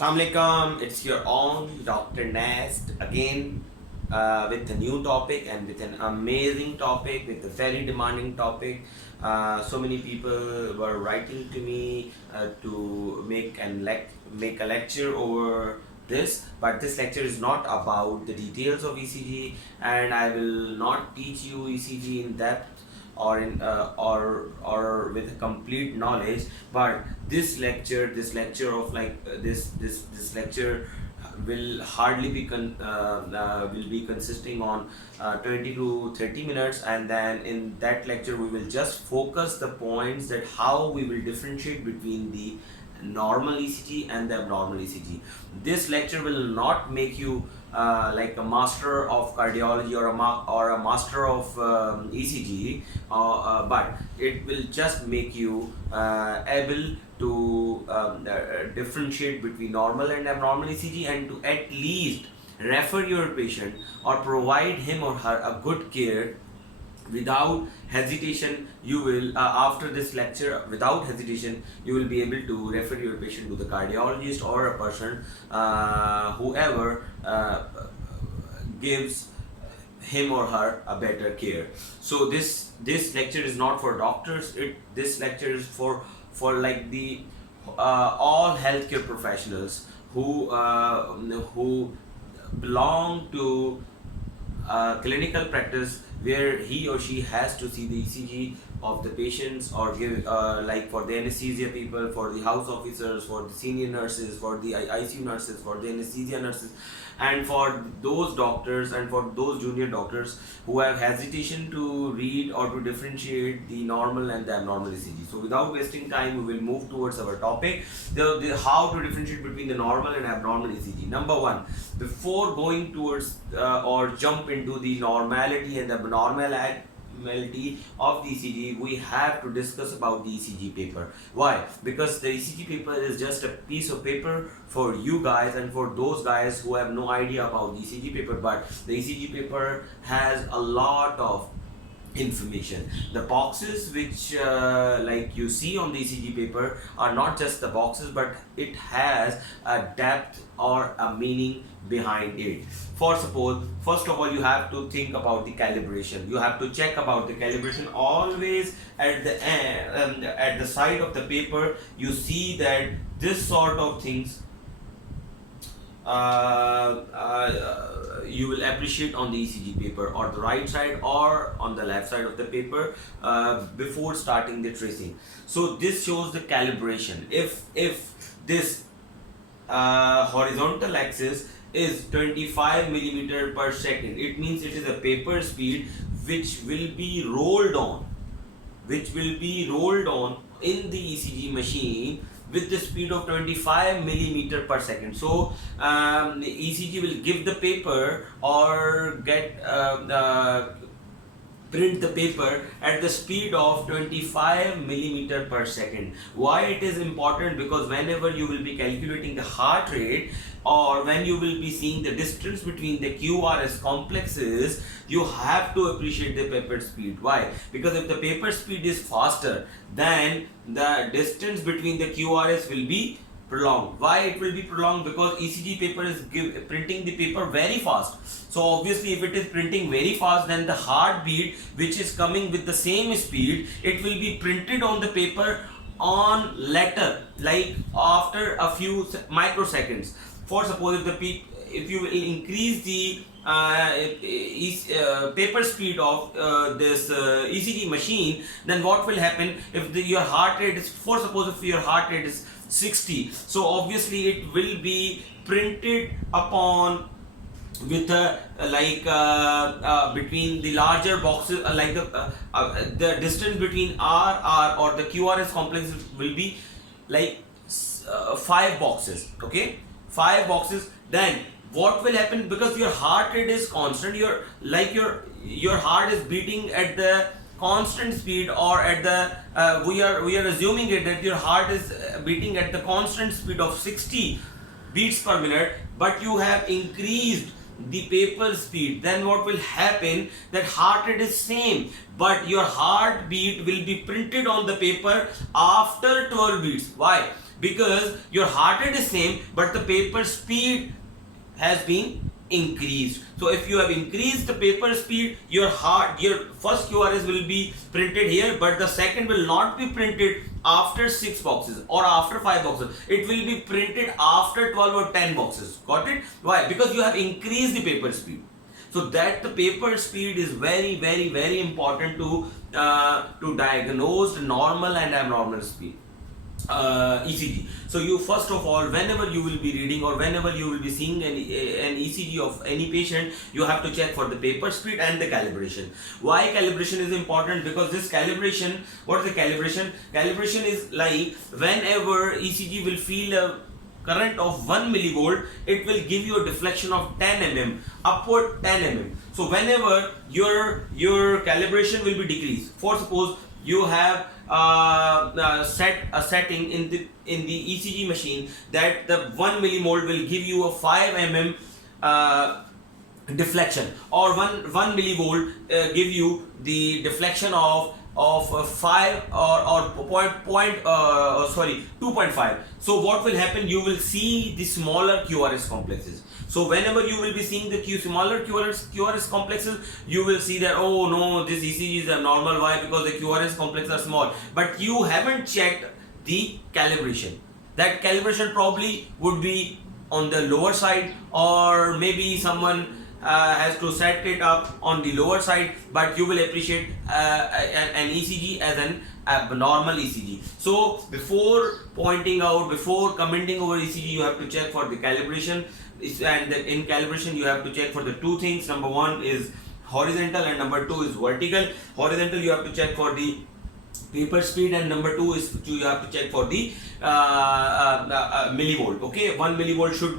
Assalamualaikum, it's your own DrNAS again with a new topic and with an amazing topic, with a very demanding topic. So many people were writing to me to make a lecture over this, but this lecture is not about the details of ECG, and I will not teach you ECG in depth or with a complete knowledge. But this lecture of this lecture will hardly be will be consisting on 20 to 30 minutes, and then in that lecture we will just focus the points that how we will differentiate between the normal ECG and the abnormal ECG. This lecture will not make you like a master of cardiology or a master of ECG, but it will just make you able to differentiate between normal and abnormal ECG, and to at least refer your patient or provide him or her a good care without hesitation. You will after this lecture, without hesitation, you will be able to refer your patient to the cardiologist or a person whoever gives him or her a better care. So this lecture is not for doctors. This lecture is for like the all healthcare professionals who belong to clinical practice where he or she has to see the ECG of the patients, or give like for the anesthesia people, for the house officers, for the senior nurses, for the ICU nurses, for the anesthesia nurses, and for those doctors and for those junior doctors who have hesitation to read or to differentiate the normal and the abnormal ECG. So without wasting time, we will move towards our topic, how to differentiate between the normal and abnormal ECG. Number one, before going towards or jump into the normality and abnormality of the ECG, we have to discuss about the ECG paper. Why? Because the ECG paper is just a piece of paper for you guys and for those guys who have no idea about the ECG paper, but the ECG paper has a lot of information. The boxes which like you see on the ECG paper are not just the boxes, but it has a depth or a meaning behind it. For suppose, first of all, you have to think about the calibration. You have to check about the calibration always at the end, at the side of the paper. You see that this sort of things you will appreciate on the ECG paper, or the right side or on the left side of the paper before starting the tracing. So this shows the calibration. If this horizontal axis is 25 millimeter per second, it means it is a paper speed which will be rolled on in the ECG machine with the speed of 25 millimeter per second. So ECG will give the paper or get print the paper at the speed of 25 millimeter per second. Why it is important? Because whenever you will be calculating the heart rate, or when you will be seeing the distance between the QRS complexes, you have to appreciate the paper speed. Why? Because if the paper speed is faster, then the distance between the QRS will be prolonged. Why it will be prolonged? Because ECG paper is printing the paper very fast. So obviously if it is printing very fast, then the heartbeat which is coming with the same speed, it will be printed on the paper on later, like after a few microseconds. For suppose if you will increase the paper speed of this ECG machine, then what will happen if your heart rate is, for suppose if your heart rate is 60, so obviously it will be printed upon with between the larger boxes, like the distance between R or the QRS complex will be like 5 boxes. Okay, 5 boxes. Then what will happen? Because your heart rate is constant, your heart is beating at the constant speed, or at the we are assuming it that your heart is beating at the constant speed of 60 beats per minute, but you have increased the paper speed. Then what will happen? That heart rate is same, but your heartbeat will be printed on the paper after 12 beats. Why? because your heart rate is same, but the paper speed has been increased. So if you have increased the paper speed, your first QRS will be printed here, but the second will not be printed after 6 boxes or after 5 boxes. It will be printed after 12 or 10 boxes. Got it? Why? Because you have increased the paper speed. So that the paper speed is very important to diagnose the normal and abnormal speed. ECG. So you first of all, whenever you will be reading or whenever you will be seeing an ECG of any patient, you have to check for the paper speed and the calibration. Why calibration is important? Because this calibration, what is the calibration? Calibration is like whenever ECG will feel a current of 1 millivolt, it will give you a deflection of 10 mm, upward 10 mm. So whenever your calibration will be decreased, for suppose you have set a setting in the ECG machine that the 1 millimolt will give you a 5 mm deflection, or 1 millivolt give you the deflection of 5 or 2.5. So what will happen? You will see the smaller QRS complexes. So whenever you will be seeing the smaller QRS complexes, you will see that, oh no, this ECG is abnormal. Why? Because the QRS complexes are small. But you haven't checked the calibration. That calibration probably would be on the lower side, or maybe someone has to set it up on the lower side, but you will appreciate an ECG as an abnormal ECG. So before pointing out, before commenting over ECG, you have to check for the calibration, and in calibration you have to check for the two things. Number one is horizontal and number two is vertical. Horizontal, you have to check for the paper speed, and number two is you have to check for the millivolt. Okay, 1 millivolt should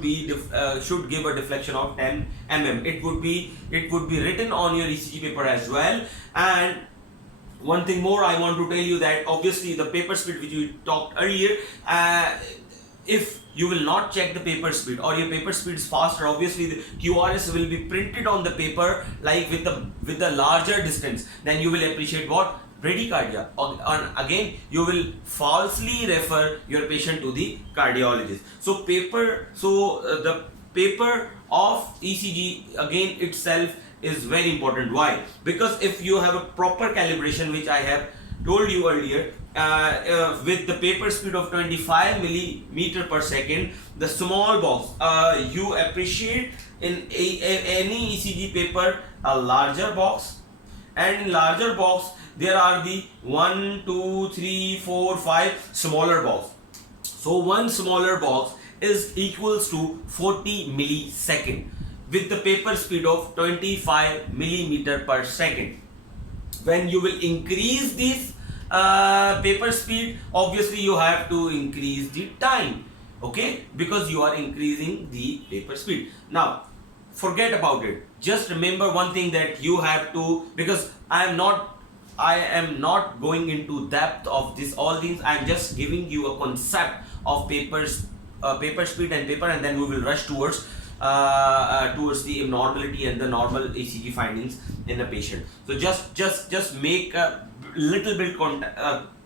give a deflection of 10 mm. It would be written on your ECG paper as well. And one thing more I want to tell you, that obviously the paper speed which we talked earlier, if you will not check the paper speed or your paper speed is faster, obviously the QRS will be printed on the paper like with the larger distance. Then you will appreciate what? Bradycardia. And again, you will falsely refer your patient to the cardiologist. So the paper of ECG again itself is very important. Why? Because if you have a proper calibration, which I have told you earlier, with the paper speed of 25 millimeter per second, the small box, you appreciate in any ECG paper a larger box, and in larger box there are the 1, 2, 3, 4, 5 smaller box. So one smaller box is equals to 40 millisecond with the paper speed of 25 millimeter per second. When you will increase this paper speed, obviously you have to increase the time, okay, because you are increasing the paper speed. Now forget about it, just remember one thing, that you have to, because I am not going into depth of this all things, I am just giving you a concept of paper speed and paper, and then we will rush towards the abnormality and the normal ECG findings in a patient. So just make a little bit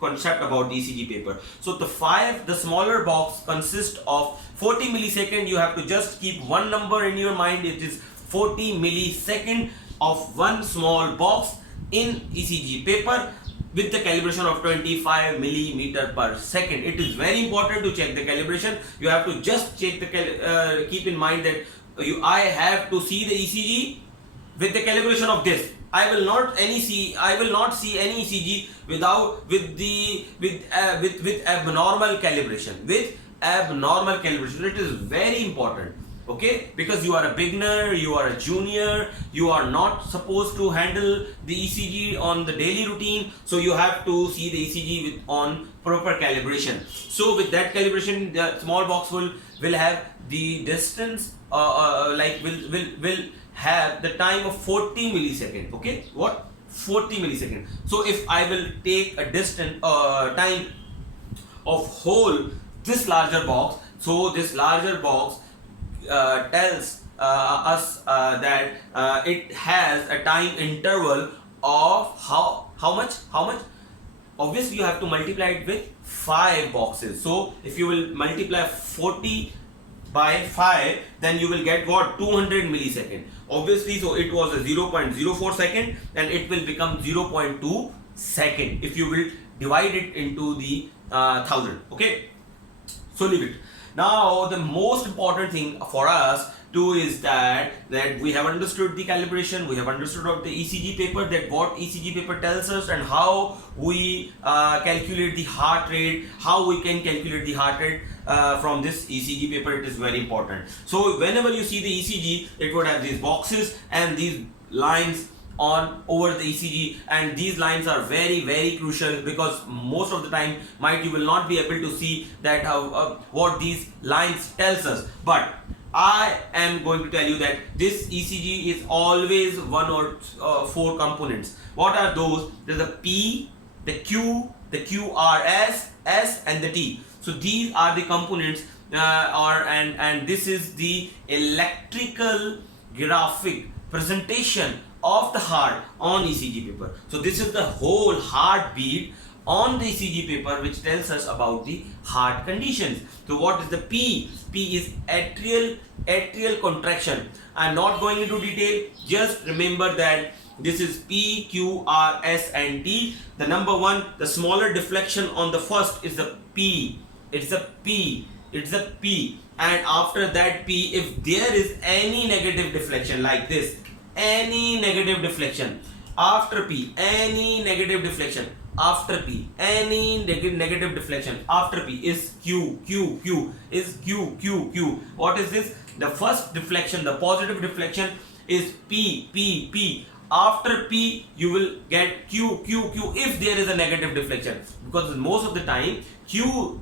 concept about the ECG paper. So the smaller box consists of 40 millisecond. You have to just keep one number in your mind. It is 40 millisecond of one small box in ECG paper with the calibration of 25 millimeter per second. It is very important to check the calibration. You have to just check the keep in mind that I have to see the ECG with the calibration of this. I will not see any ECG with abnormal calibration. With abnormal calibration, it is very important. Okay, because you are a beginner, you are a junior, you are not supposed to handle the ECG on the daily routine, so you have to see the ECG on proper calibration. So with that calibration, the small box will have the distance, will have the time of 40 millisecond. Okay, what? 40 millisecond. So if I will take a distance time of whole this larger box, so this larger box tells us that it has a time interval of how much obviously you have to multiply it with 5 boxes. So if you will multiply 40 by 5, then you will get what? 200 millisecond. Obviously, so it was a 0.04 second, and it will become 0.2 second if you will divide it into the 1000. Okay, so leave it. Now the most important thing for us to is that we have understood the calibration, we have understood of the ECG paper, that what ECG paper tells us, and how we calculate the heart rate, how we can calculate the heart rate from this ECG paper. It is very important. So whenever you see the ECG, it would have these boxes and these lines on over the ECG, and these lines are very crucial, because most of the time you will not be able to see that what these lines tells us. But I am going to tell you that this ECG is always 1 or 4 components. What are those? There's the P, the Q, the QRS, S, and the T. So these are the components, and this is the electrical graphic presentation of the heart on ECG paper. So this is the whole heartbeat on the ECG paper, which tells us about the heart conditions. So what is the P? P is atrial contraction. I am not going into detail. Just remember that this is P, Q, R, S, and T. The number 1, the smaller deflection on the first is the P. It's a P. It's a P. And after that P, if there is any negative deflection like this, any negative deflection after P, any negative deflection after P, any negative deflection after P is Q, Q, Q, is Q, Q, Q. What is this? The first deflection, the positive deflection is P, P, P. After P, you will get Q, Q, Q if there is a negative deflection, because most of the time Q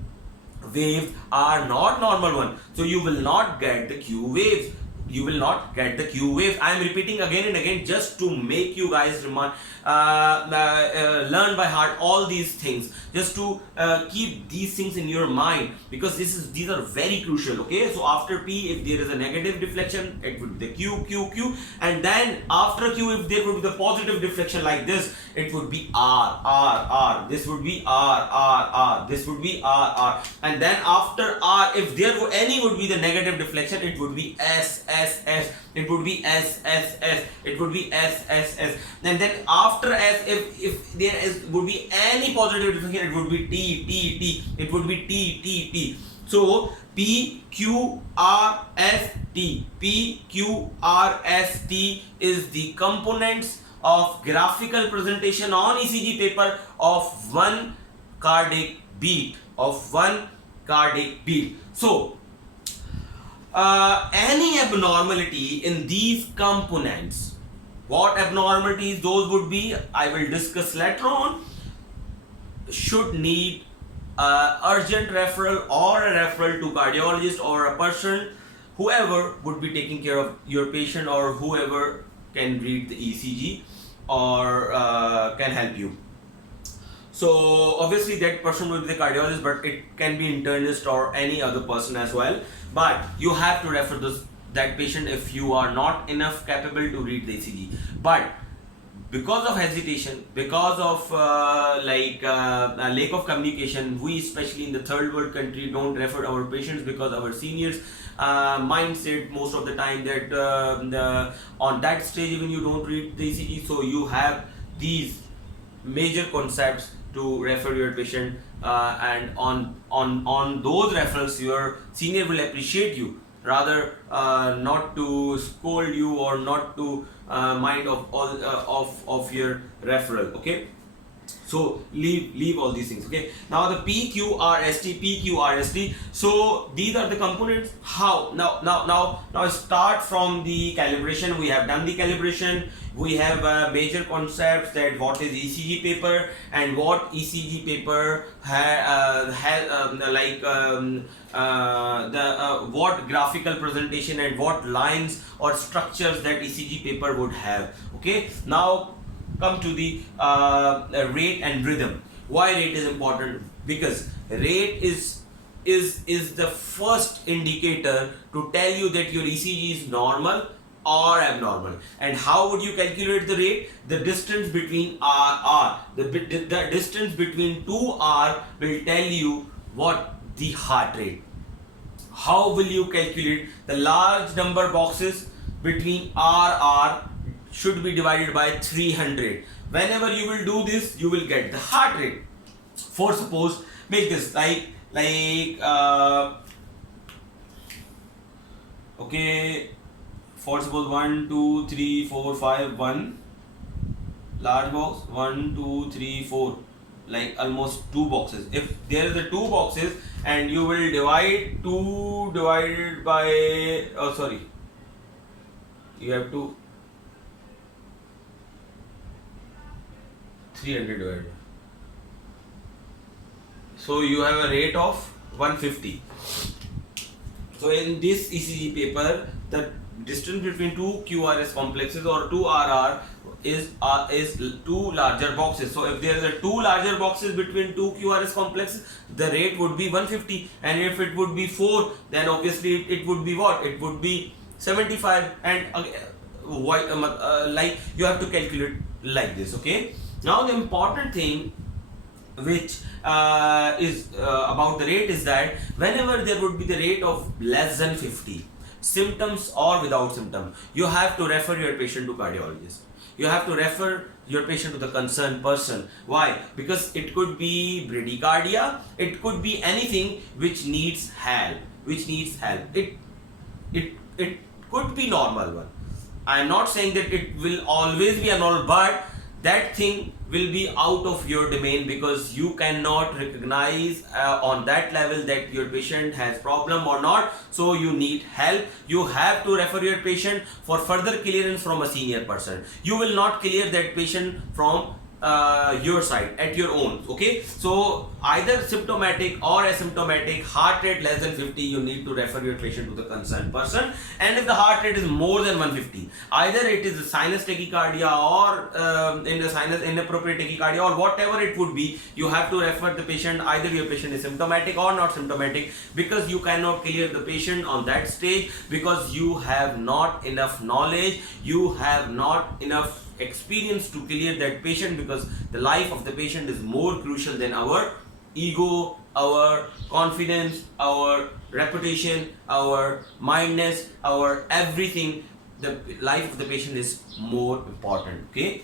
waves are not normal one. So you will not get the Q waves. You will not get the Q waves. I am repeating again and again just to make you guys learn by heart all these things, just to keep these things in your mind, because these are very crucial. Okay, so after P, if there is a negative deflection, it would be the Q, Q, Q, and then after Q, if there would be the positive deflection like this, it would be R, R, R. This would be R, R, R. This would be R, R, and then after R, if there would be the negative deflection, it would be S, S, S. It would be S, S, S. It would be S, S, S. And then after S, if there would be any positive deflection, it would be T, T, T. It would be T, T, T. So P, Q, R, S, T. P, Q, R, S, T is the components of graphical presentation on ECG paper of one cardiac beat. So any abnormality in these components, what abnormalities those would be, I will discuss later on, should need urgent referral or a referral to cardiologist or a person, whoever would be taking care of your patient, or whoever can read the ECG or can help you. So obviously that person will be the cardiologist, but it can be internist or any other person as well. But you have to refer that patient if you are not enough capable to read the ECG. But because of hesitation, because of lack of communication, we especially in the third world country don't refer our patients, because our seniors mindset most of the time that on that stage even you don't read the ECG. So you have these major concepts to refer your patient, and on those referrals your senior will appreciate you, rather not to scold you or not to mind of your referral. Okay, so leave all these things. Okay, now the PQRST. So these are the components. How now start from the calibration. We have done the calibration. We have major concepts, that what is ECG paper and what ECG paper what graphical presentation and what lines or structures that ECG paper would have. Okay, now come to the rate and rhythm. Why rate is important? Because rate is the first indicator to tell you that your ECG is normal or abnormal. And how would you calculate the rate? The distance between R. The distance between two R will tell you what the heart rate. How will you calculate? The large number boxes between R should be divided by 300. Whenever you will do this, you will get the heart rate. For suppose, make this okay, for suppose 1 2 3 4 5 1 large box, 1 2 3 4, like almost 2 boxes. If there is a 2 boxes and you will divide 2 divided by, you have to 300 divided. So you have a rate of 150. So in this ECG paper, the distance between two QRS complexes or two RR is two larger boxes. So if there are two larger boxes between two QRS complexes, the rate would be 150, and if it would be 4, then obviously it would be what? It would be 75, and like you have to calculate like this. Okay. Now the important thing which is about the rate is that whenever there would be the rate of less than 50, symptoms or without symptom, you have to refer your patient to cardiologist. You have to refer your patient to the concerned person. Why? Because it could be bradycardia, it could be anything which needs help. It could be normal one. I am not saying that it will always be a normal, but that thing will be out of your domain, because you cannot recognize on that level that your patient has problem or not. So you need help. You have to refer your patient for further clearance from a senior person. You will not clear that patient from your side at your own. Okay, so either symptomatic or asymptomatic, heart rate less than 50, you need to refer your patient to the concerned person. And if the heart rate is more than 150, either it is a sinus tachycardia or in the sinus inappropriate tachycardia or whatever it would be, you have to refer the patient. Either your patient is symptomatic or not symptomatic, because you cannot clear the patient on that stage, because you have not enough knowledge, you have not enough experience to clear that patient, because the life of the patient is more crucial than our ego, our confidence, our reputation, our mindness, our everything. The life of the patient is more important. Okay,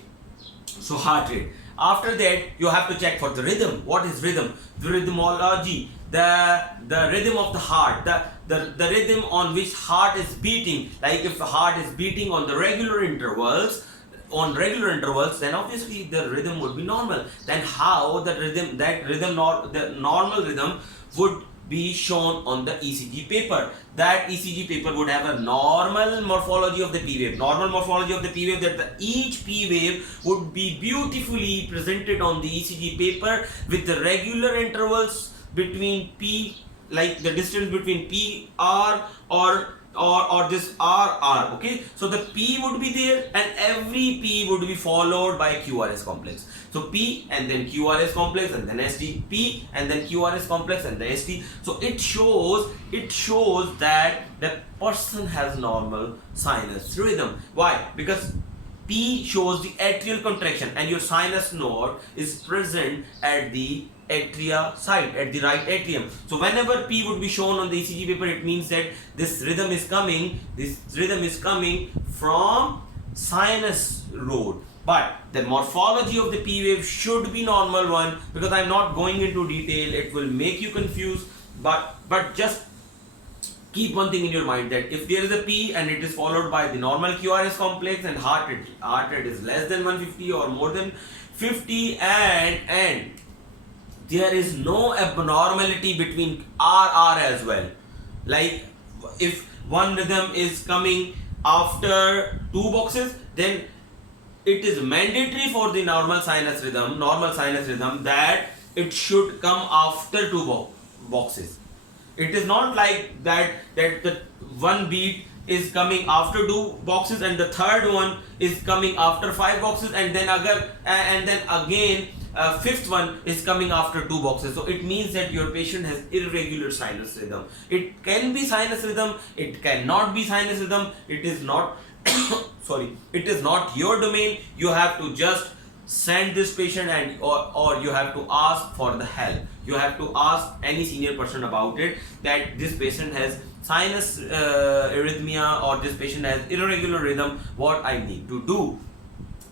so heart rate. After that, you have to check for the rhythm. What is rhythm? The rhythmology, the rhythm of the heart, the rhythm on which heart is beating. Like if the heart is beating on the regular intervals, then obviously the rhythm would be normal. Then how the normal rhythm would be shown on the ECG paper? That ECG paper would have a normal morphology of the P wave. Normal morphology of the P wave, that each P wave would be beautifully presented on the ECG paper with the regular intervals between P, like the distance between PR or this RR. Okay, so the P would be there, and every P would be followed by a QRS complex. So P and then QRS complex and then ST, P and then QRS complex and the ST. So it shows that the person has normal sinus rhythm. Why? Because P shows the atrial contraction, and your sinus node is present at the atria side, at the right atrium. So whenever P would be shown on the ECG paper, it means that this rhythm is coming from sinus road. But the morphology of the P wave should be normal one, because I'm not going into detail, it will make you confused, but just keep one thing in your mind, that if there is a P and it is followed by the normal QRS complex and heart rate is less than 150 or more than 50, and there is no abnormality between RR as well. Like if one rhythm is coming after 2 boxes, then it is mandatory for the normal sinus rhythm that it should come after 2 boxes. It is not like that the one beat is coming after 2 boxes and the third one is coming after 5 boxes, and then again fifth one is coming after 2 boxes. So it means that your patient has irregular sinus rhythm. It can be sinus rhythm, it cannot be sinus rhythm. It is not sorry, it is not your domain. You have to just send this patient, and or you have to ask for the help. You have to ask any senior person about it, that this patient has sinus arrhythmia, or this patient has irregular rhythm, what I need to do.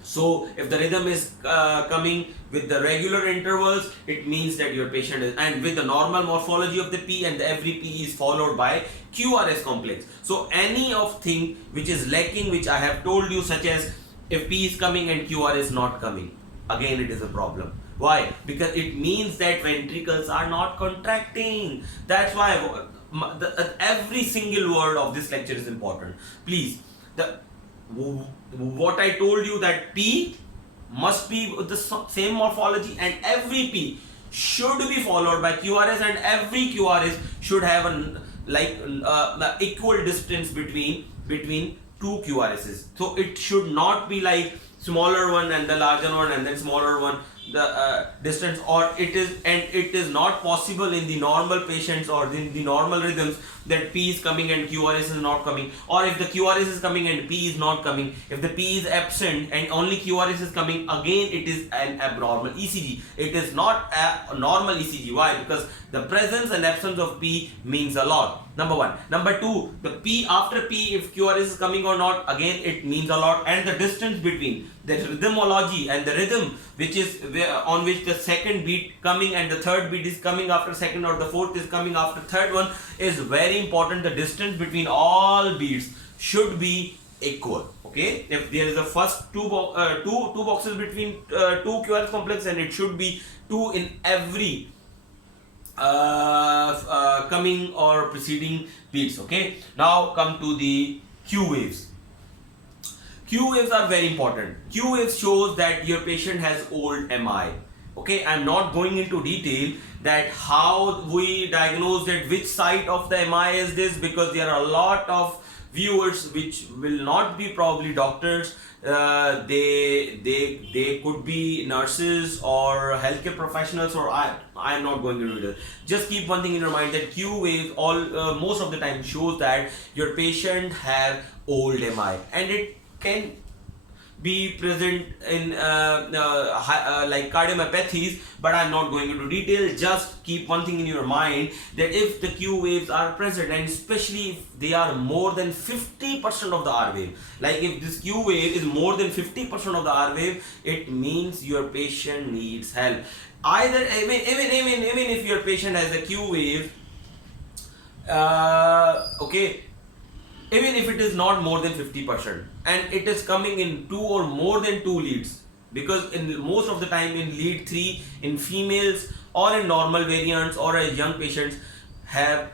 So if the rhythm is coming with the regular intervals, it means that your patient is, and with the normal morphology of the P, and every P is followed by QRS complex. So any of thing which is lacking, which I have told you, such as if P is coming and QR is not coming, again it is a problem. Why? Because it means that ventricles are not contracting. That's why every single word of this lecture is important. Please, what I told you, that P must be the same morphology, and every P should be followed by QRS, and every QRS should have a equal distance between two QRSs. So it should not be like smaller one and the larger one and then smaller one, the distance, or it is not possible in the normal patients or in the normal rhythms that P is coming and QRS is not coming, or if the QRS is coming and P is not coming, if the P is absent and only QRS is coming, again it is an abnormal ECG. It is not a normal ECG. Why? Because the presence and absence of P means a lot. Number one. Number two, the P after P, if QRS is coming or not, again it means a lot, and the distance between the rhythmology and the rhythm, which is on which the second beat coming and the third beat is coming after second, or the fourth is coming after third one, is very important. The distance between all beats should be equal. Okay, if there is a first two boxes between two QRS complex, and it should be 2 in every coming or preceding beats. Okay, now come to the Q waves. Q waves are very important. Q waves shows that your patient has old MI. Okay, I'm not going into detail that how we diagnose that which site of the MI is this, because there are a lot of viewers which will not be probably doctors. They could be nurses or healthcare professionals, or I'm not going into it. Just keep one thing in your mind, that Q wave most of the time shows that your patient have old MI, and it can be present in like cardiomyopathies, but I'm not going into detail. Just keep one thing in your mind, that if the Q waves are present, and especially if they are more than 50% of the R wave, like if this Q wave is more than 50% of the R wave, it means your patient needs help. Either even if your patient has a Q wave, okay, even if it is not more than 50%, and it is coming in 2 or more than 2 leads, because in most of the time in lead 3 in females or in normal variants or as young patients have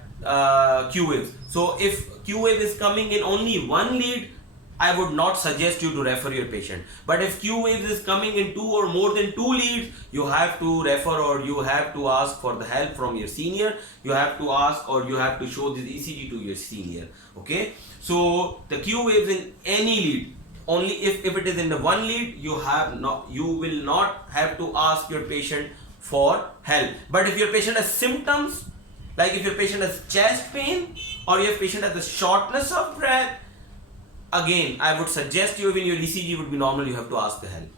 Q waves. So if Q wave is coming in only 1 lead, I would not suggest you to refer your patient. But if Q waves is coming in 2 or more than 2 leads, you have to refer, or you have to ask for the help from your senior. You have to ask, or you have to show this ECG to your senior. Okay, so the Q waves in any lead, only if it is in the 1 lead, you will not have to ask your patient for help. But if your patient has symptoms, like if your patient has chest pain, or your patient has a shortness of breath, again I would suggest you, when your ECG would be normal, you have to ask the help,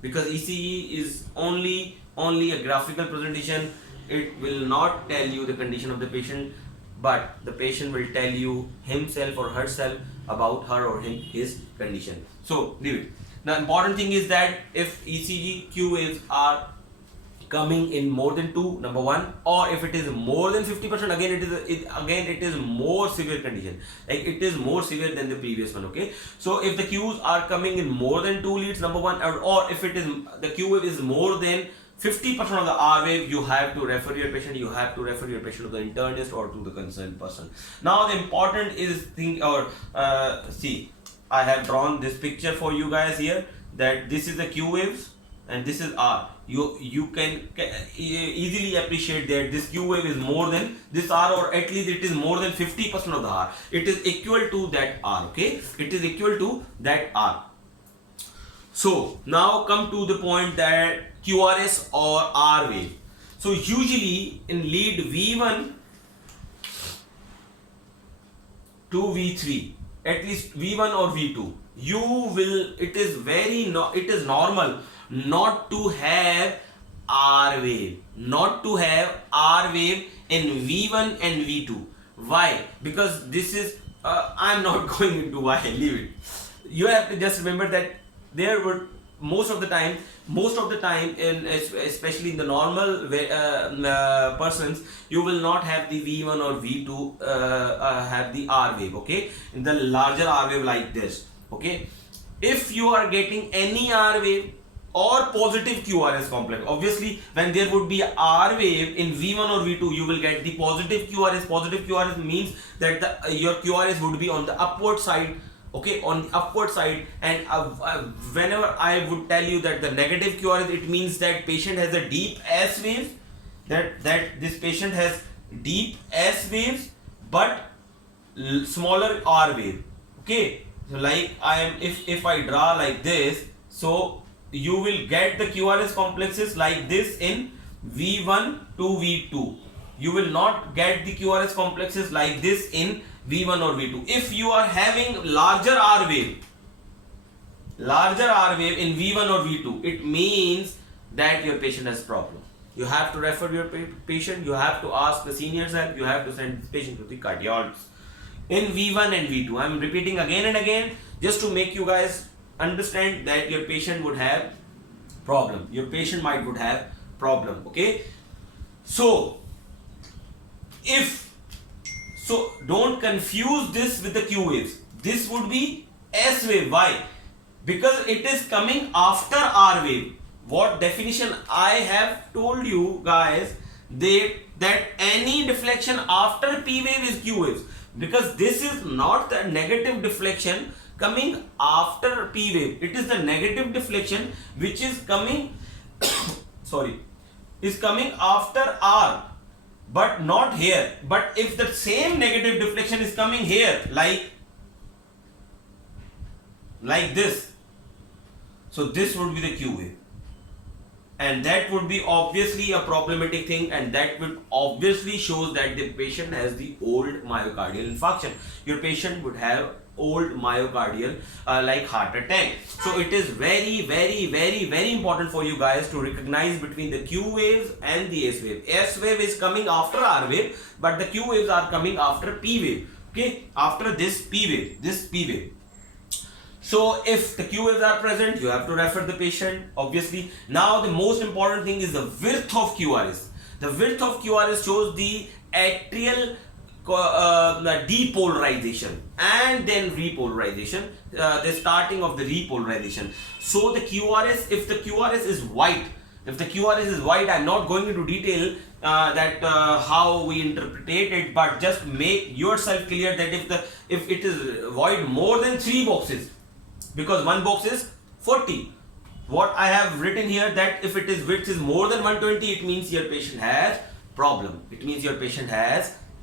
because ECG is only a graphical presentation. It will not tell you the condition of the patient, but the patient will tell you himself or herself about her or his condition. So leave it. The important thing is that if ECG Q waves are coming in more than 2, number 1, or if it is more than 50%, again it is more severe condition, like it is more severe than the previous one. Okay, so if the Qs are coming in more than 2 leads, number 1, or if it is the Q wave is more than 50% of the R wave, you have to refer your patient. You have to refer your patient to the internist or to the concerned person. Now the important is thing, or see, I have drawn this picture for you guys here, that this is the Q waves and this is R. You can easily appreciate that this Q wave is more than this R, or at least it is more than 50% of the R. It is equal to that R. Okay, it is equal to that R. So now come to the point that QRS or R wave. So usually in lead V1 to V3, at least V1 or V2, you will, it is very it is normal not to have R wave, not to have R wave in V1 and V2. Why? Because this is I'm not going into why, leave it. You have to just remember that there were most of the time in especially in the normal persons, you will not have the V1 or V2 have the R wave, okay, in the larger R wave like this, okay. If you are getting any R wave or positive QRS complex, obviously when there would be R wave in V1 or V2, you will get the positive QRS. Positive QRS means that your QRS would be on the upward side, okay, on the upward side. And whenever I would tell you that the negative QRS, it means that patient has a deep S waves, that this patient has deep S waves but smaller R wave, okay. So like if I draw like this, so you will get the QRS complexes like this in V1 to V2. You will not get the QRS complexes like this in V1 or V2. If you are having larger R wave in V1 or V2, it means that your patient has problem. You have to refer your patient, you have to ask the seniors help, you have to send this patient to the cardiologist in V1 and V2. I'm repeating again and again just to make you guys understand that your patient would have problem. Your patient would have problem, okay. So don't confuse this with the Q waves. This would be S wave. Why? Because it is coming after R wave. What definition I have told you guys, that any deflection after P wave is Q waves, because this is not the negative deflection coming after P wave. It is the negative deflection which is coming is coming after R, but not here. But if the same negative deflection is coming here like this, so this would be the Q wave, and that would be obviously a problematic thing, and that would obviously shows that the patient has the old myocardial infarction. Your patient would have old myocardial like heart attack. So it is very, very, very, very important for you guys to recognize between the Q waves and the S wave. S wave is coming after R wave, but the Q waves are coming after P wave, okay, after this P wave. So if the Q waves are present, you have to refer the patient, obviously. Now the most important thing is the width of QRS. The width of QRS shows the atrial depolarization and then repolarization, the starting of the repolarization. So the QRS, if the QRS is white, I'm not going into detail that how we interpret it, but just make yourself clear that if it is void more than 3 boxes, because one box is 40. What I have written here, that if it is width is more than 120, it means your patient has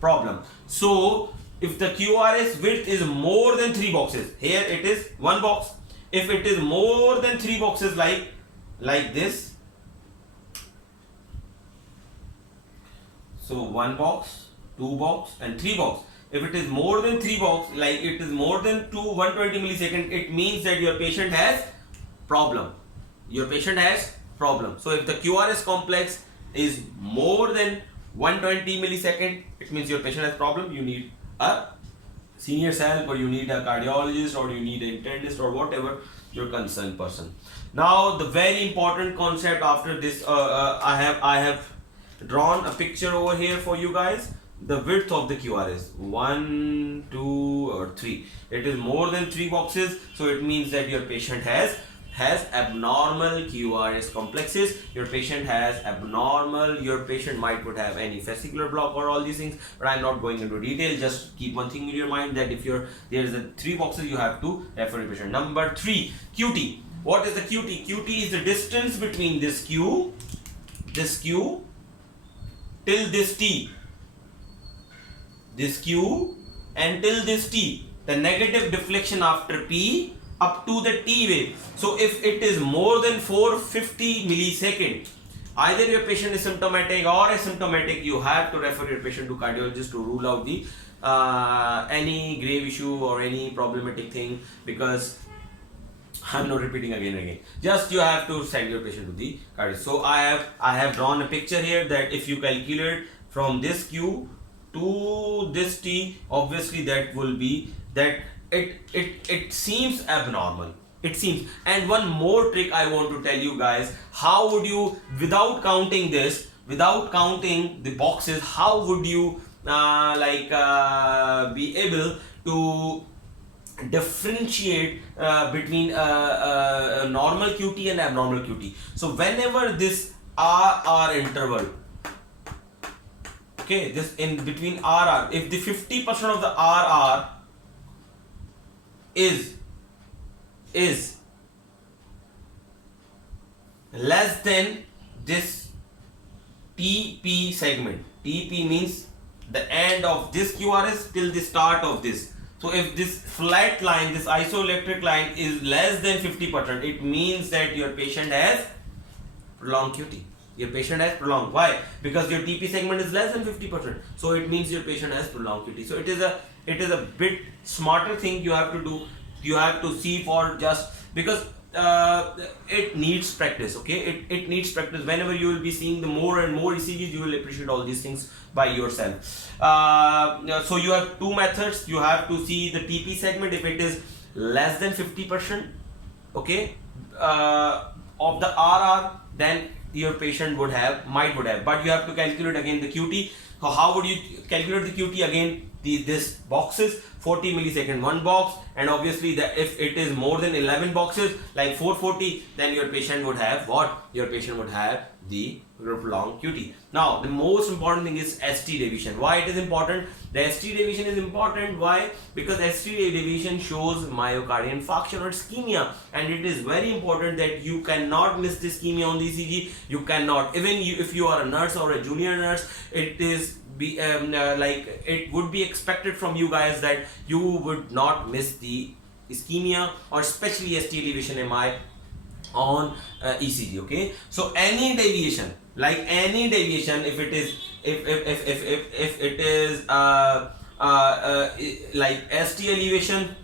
problem. So if the QRS width is more than 3 boxes, here it is 1 box. If it is more than 3 boxes like this, so 1 box, 2 box and 3 box. If it is more than 3 box, like it is more than 120 millisecond, it means that your patient has problem. So if the QRS complex is more than 120 millisecond, it means your patient has problem. You need a senior's help, or you need a cardiologist, or you need an internist, or whatever your concerned person. Now the very important concept after this, I have drawn a picture over here for you guys. The width of the QRS, 1, 2 or 3. It is more than 3 boxes, so it means that your patient has abnormal QRS complexes. Your patient might would have any fascicular block or all these things, but I'm not going into detail. Just keep one thing in your mind, that if there is a 3 boxes, you have to refer your patient. Number 3, QT. What is the QT? QT is the distance between this Q till this T. This Q until this T, the negative deflection after P up to the T wave. So if it is more than 450 millisecond, Either your patient is symptomatic or asymptomatic, you have to refer your patient to cardiologist to rule out the any grave issue or any problematic thing, because I'm not repeating again and again. Just you have to send your patient to the cardiologist. So I have drawn a picture here that if you calculate from this Q to this T, obviously that will be that it seems abnormal. It seems. And one more trick I want to tell you guys, how would you, without counting this, without counting the boxes, how would you be able to differentiate between normal QT and abnormal QT? So whenever this RR interval, okay, this in between RR, if the 50% of the RR is less than this TP segment. TP means the end of this QRS till the start of this. So if this flat line, this isoelectric line is less than 50%, it means that your patient has prolonged QT. Your patient has prolonged. Why? Because your TP segment is less than 50%. So it means your patient has prolonged QT. So it is a bit smarter thing you have to do. You have to see for just because it needs practice. Okay, it needs practice. Whenever you will be seeing the more and more ECGs, you will appreciate all these things by yourself. So you have two methods. You have to see the TP segment if it is less than 50%, okay, of the RR, then your patient might have, but you have to calculate again the QT. So how would you calculate the QT again? This boxes, 40 millisecond one box, and obviously that if it is more than 11 boxes like 440, then your patient would have what? Your patient would have the prolonged QT. Now the most important thing is ST deviation. Why it is important? The ST deviation is important. Why? Because ST deviation shows myocardial infarction or ischemia, and it is very important that you cannot miss the ischemia on the ECG. You cannot, even if you are a nurse or a junior nurse, it is it would be expected from you guys that you would not miss the ischemia or especially ST elevation MI on ECG. Okay, so any deviation, if it is if it is like ST elevation,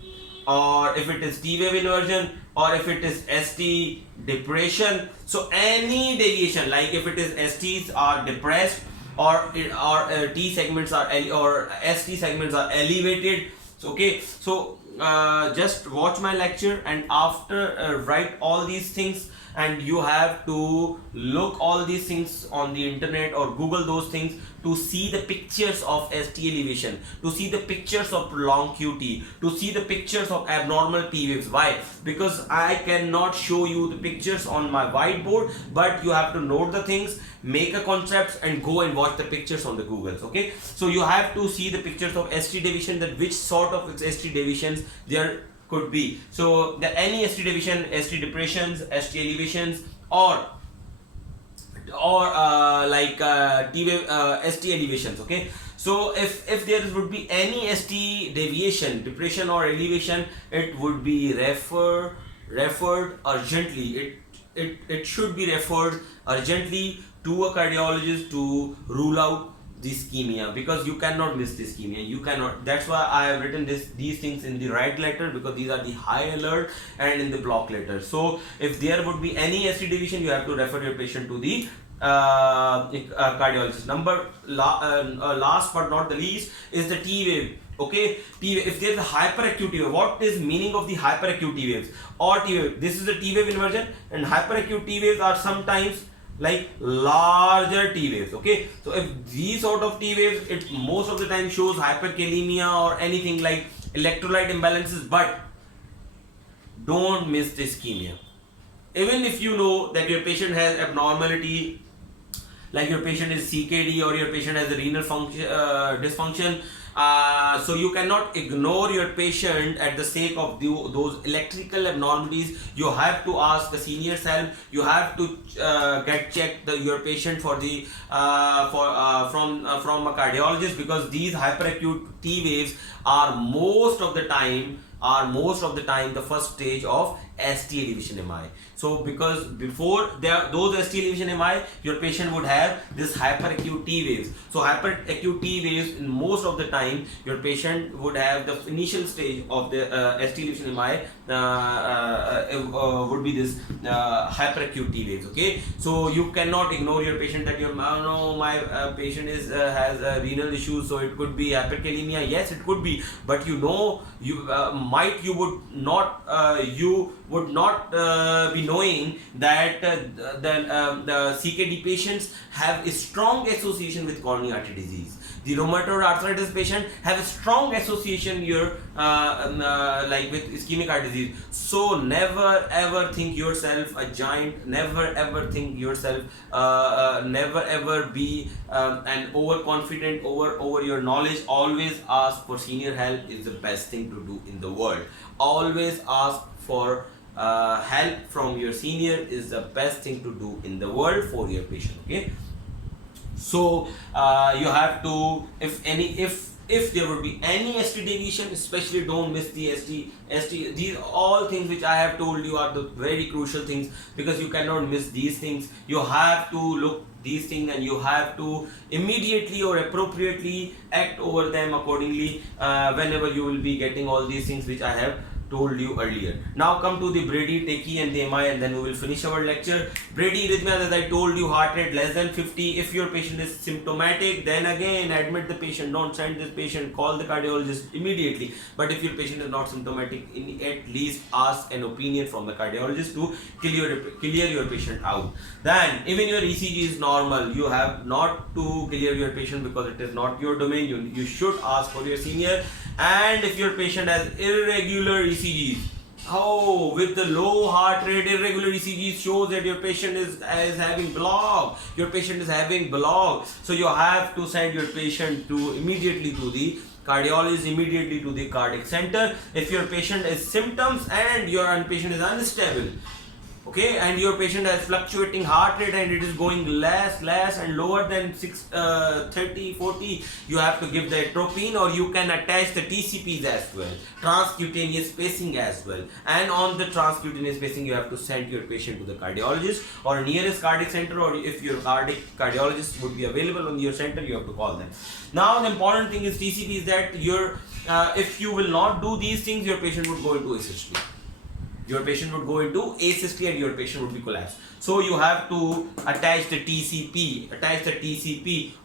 or if it is T wave inversion, or if it is ST depression, so any deviation, like if it is STs are depressed or T segments are or ST segments are elevated. So okay, so just watch my lecture and after write all these things, and you have to look all these things on the internet or Google those things to see the pictures of ST elevation, to see the pictures of prolonged QT, to see the pictures of abnormal T waves. Why? Because I cannot show you the pictures on my whiteboard, but you have to note the things, make a concept, and go and watch the pictures on the Googles. Okay, so you have to see the pictures of ST deviation, that which sort of ST deviations there could be. So any ST deviation, ST depressions, ST elevations, or T wave ST elevations. Okay, so if there would be any ST deviation, depression or elevation, it would be referred urgently. It should be referred urgently to a cardiologist to rule out the ischemia, because you cannot miss the ischemia. You cannot. That's why I have written these things in the right letter, because these are the high alert, and in the block letter. So if there would be any ST deviation, you have to refer your patient to the cardiologist. Last but not the least is the T wave. Okay, T wave. If there is a hyperacute T wave, what is meaning of the hyperacute T waves or T wave? This is the T wave inversion, and hyperacute T waves are sometimes like larger T waves. Okay, so if these sort of T waves, it most of the time shows hyperkalemia or anything like electrolyte imbalances, but don't miss the ischemia. Even if you know that your patient has abnormality, like your patient is CKD or your patient has a renal function dysfunction, So you cannot ignore your patient at the sake of those electrical abnormalities. You have to ask the senior's help. You have to get checked your patient for the from a cardiologist, because these hyperacute T waves are most of the time the first stage of ST elevation MI. So because before those ST elevation MI, your patient would have this hyperacute T waves. So hyperacute T waves, in most of the time your patient would have the initial stage of the ST elevation MI would be this hyperacute T waves. Okay, so you cannot ignore your patient that my patient has renal issues, so it could be hyperkalemia. Yes, it could be, but you would not be knowing that the CKD patients have a strong association with coronary artery disease. The rheumatoid arthritis patient have a strong association here like with ischemic heart disease. So never ever think yourself a giant, never ever think yourself never ever be an overconfident over your knowledge. Always ask for senior help is the best thing to do in the world. Always ask for help from your senior is the best thing to do in the world for your patient. Okay, so you have to, if there would be any ST deviation, especially don't miss the ST. These all things which I have told you are the very crucial things, because you cannot miss these things. You have to look these things and you have to immediately or appropriately act over them accordingly whenever you will be getting all these things which I have told you earlier. Now come to the Brady, Takey and the MI, and then we will finish our lecture. Brady arrhythmias, as I told you, heart rate less than 50. If your patient is symptomatic, then again admit the patient. Don't send this patient, call the cardiologist immediately. But if your patient is not symptomatic, at least ask an opinion from the cardiologist to clear your patient out. Then even your ECG is normal, you have not to clear your patient because it is not your domain. You should ask for your senior. And if your patient has irregular ECGs, with the low heart rate, irregular ECGs shows that your patient is having block. Your patient is having block. So you have to send your patient immediately to the cardiologist, immediately to the cardiac center. If your patient has symptoms and your patient is unstable, okay, and your patient has fluctuating heart rate and it is going less and lower than 30, 40, you have to give the atropine, or you can attach the TCPs as well, transcutaneous spacing as well. And on the transcutaneous spacing, you have to send your patient to the cardiologist or nearest cardiac center, or if your cardiologist would be available on your center, you have to call them. Now the important thing is TCP is that if you will not do these things, your patient would go into asystole. Your patient would go into asystole and your patient would be collapsed. So you have to attach the TCP,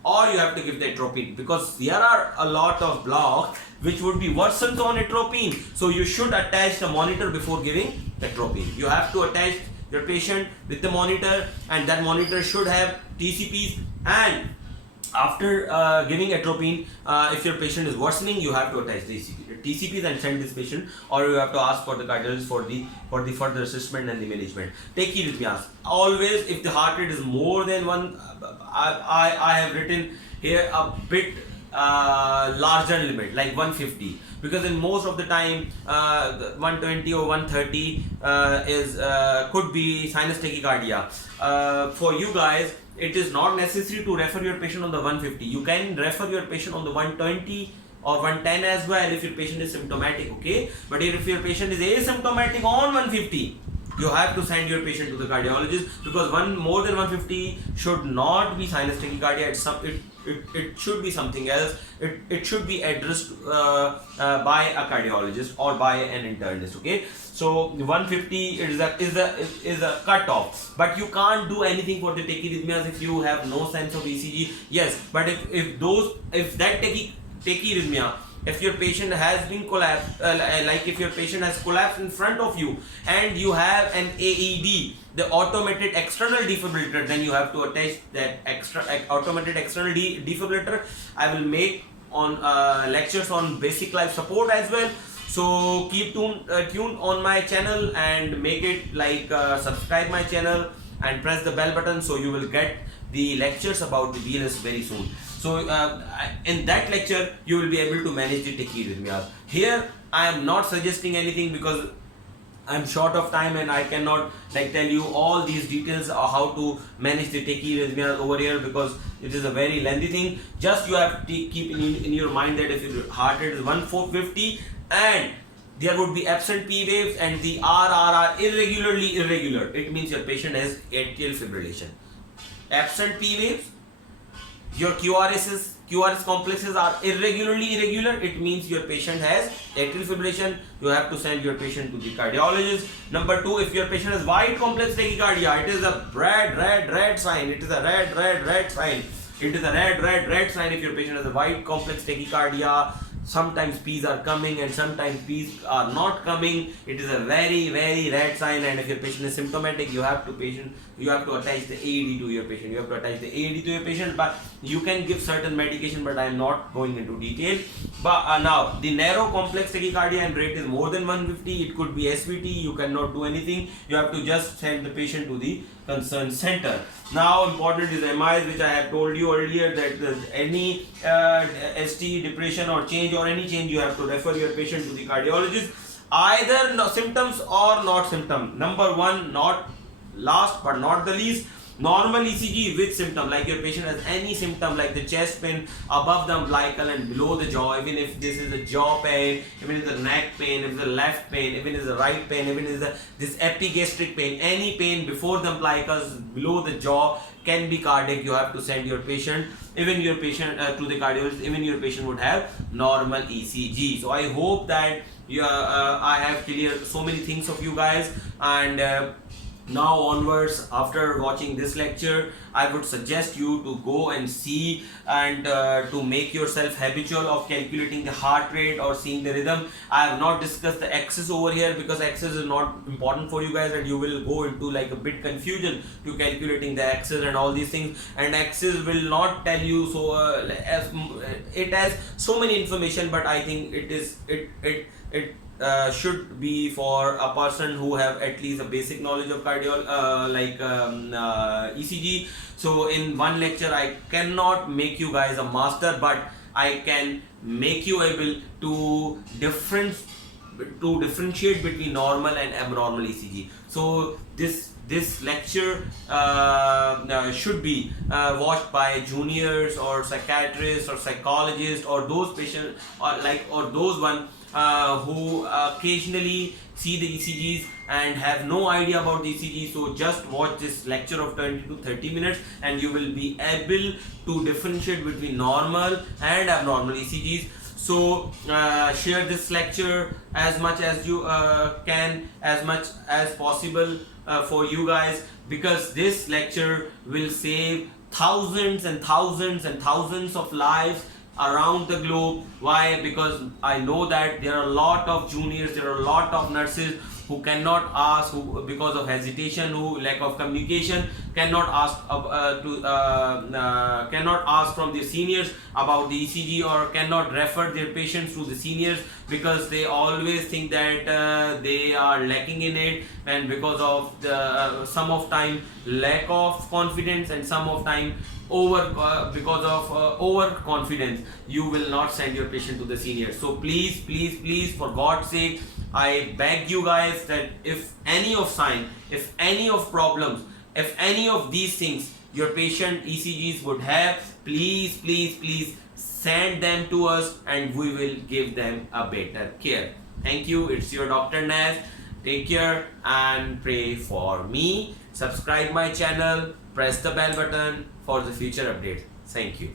or you have to give the atropine, because there are a lot of blocks which would be worsened on atropine. So you should attach the monitor before giving atropine. You have to attach your patient with the monitor, and that monitor should have TCPs. And after giving atropine, if your patient is worsening, you have to attach the TCPs and send this patient, or you have to ask for the cardiologist for the further assessment and the management. Take arrhythmias. Always, if the heart rate is more than 1, I have written here a bit larger limit, like 150, because in most of the time 120 or 130 could be sinus tachycardia. For you guys, it is not necessary to refer your patient on the 150. You can refer your patient on the 120 or 110 as well if your patient is symptomatic, okay? But if your patient is asymptomatic on 150, you have to send your patient to the cardiologist, because more than 150 should not be sinus tachycardia. It should be something else. It should be addressed by a cardiologist or by an internist, okay? So 150 is a cutoff, but you can't do anything for the tachyarrhythmias if you have no sense of ECG. Yes, but if that tachyarrhythmia, if your patient has been collapsed, like if your patient has collapsed in front of you and you have an AED, the automated external defibrillator, then you have to attach that automated external defibrillator. I will make on lectures on basic life support as well. So keep tuned on my channel and make it like subscribe my channel and press the bell button, so you will get the lectures about the BLS very soon. So in that lecture you will be able to manage the tachyarrhythmias. Here I am not suggesting anything because I'm short of time and I cannot like tell you all these details of how to manage the tachyarrhythmias over here, because it is a very lengthy thing. Just you have to keep in your mind that if your heart rate is 1/450 and there would be absent P waves and the R are irregularly irregular, it means your patient has atrial fibrillation. Absent P waves, your QRS complexes are irregularly irregular, it means your patient has atrial fibrillation. You have to send your patient to the cardiologist. Number 2, if your patient has wide complex tachycardia, it is a red sign. It is a red sign. It is a red sign if your patient has a wide complex tachycardia. Sometimes P's are coming and sometimes P's are not coming. It is a very red sign, and if your patient is symptomatic, you have to attach the AED to your patient. But you can give certain medication, but I am not going into detail. But now the narrow complex tachycardia and rate is more than 150. It could be SVT. You cannot do anything. You have to just send the patient to the concerned center. Now important is MIs, which I have told you earlier that any ST, depression or change or any change, you have to refer your patient to the cardiologist. Either no symptoms or not symptom. Number 1, not last but not the least, normal ECG with symptom, like your patient has any symptom like the chest pain above the umbilical and below the jaw, even if this is a jaw pain, even if the neck pain, if the left pain, even if the right pain, even if this epigastric pain, any pain before the umbilicals, below the jaw, can be cardiac. You have to send your patient, even your patient to the cardiologist, even your patient would have normal ECG. So I hope that I have cleared so many things of you guys, and now onwards, after watching this lecture, I would suggest you to go and see and to make yourself habitual of calculating the heart rate or seeing the rhythm. I have not discussed the axis over here because axis is not important for you guys, and you will go into like a bit confusion to calculating the axis and all these things. And axis will not tell you so it has so many information, but I think it should be for a person who have at least a basic knowledge of ECG. So in one lecture I cannot make you guys a master, but I can make you able to differentiate between normal and abnormal ECG. So this lecture should be watched by juniors or psychiatrists or psychologists or those patients or those one who occasionally see the ECGs and have no idea about the ECG. So just watch this lecture of 20 to 30 minutes and you will be able to differentiate between normal and abnormal ECGs. So share this lecture as much as you can, as much as possible for you guys, because this lecture will save thousands and thousands and thousands of lives around the globe. Why? Because I know that there are a lot of juniors, there are a lot of nurses who cannot ask, who because of hesitation, who lack of communication, cannot ask from their seniors about the ECG, or cannot refer their patients to the seniors because they always think that they are lacking in it, and because of the some of time lack of confidence and some of time because of overconfidence, you will not send your patient to the seniors. So please, for God's sake, I beg you guys that if any of sign, if any of problems, if any of these things your patient ECGs would have, please send them to us and we will give them a better care. Thank you. It's your Dr. Nas. Take care and pray for me. Subscribe my channel. Press the bell button for the future updates. Thank you.